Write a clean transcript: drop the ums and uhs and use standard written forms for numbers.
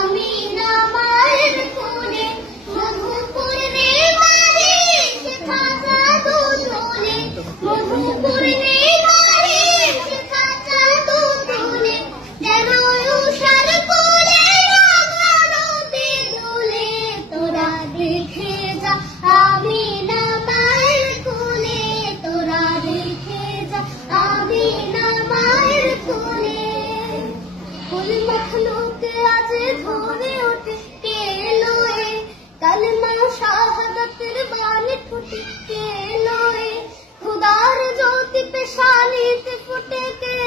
আমিনা মায়ের কোলে, মধুপুরে বারিশ খাঁচা দুধুলে, মধুপুরে বারিশ খাঁচা দুধুলে, যেন উষার কোলে রাঙানোতে দুলে। তোরা দেখে যা আমিনা মায়ের কোলে, তোরা দেখে যা আমিনা মায়ের কোলে। কুল মখলুক আজ ধরে ওঠে কে এলো এ, কালেমা শাহাদাতের বাণী ফুটে কে এলো এ, খুদার জ্যোতি পেশানিতে ফুটে কে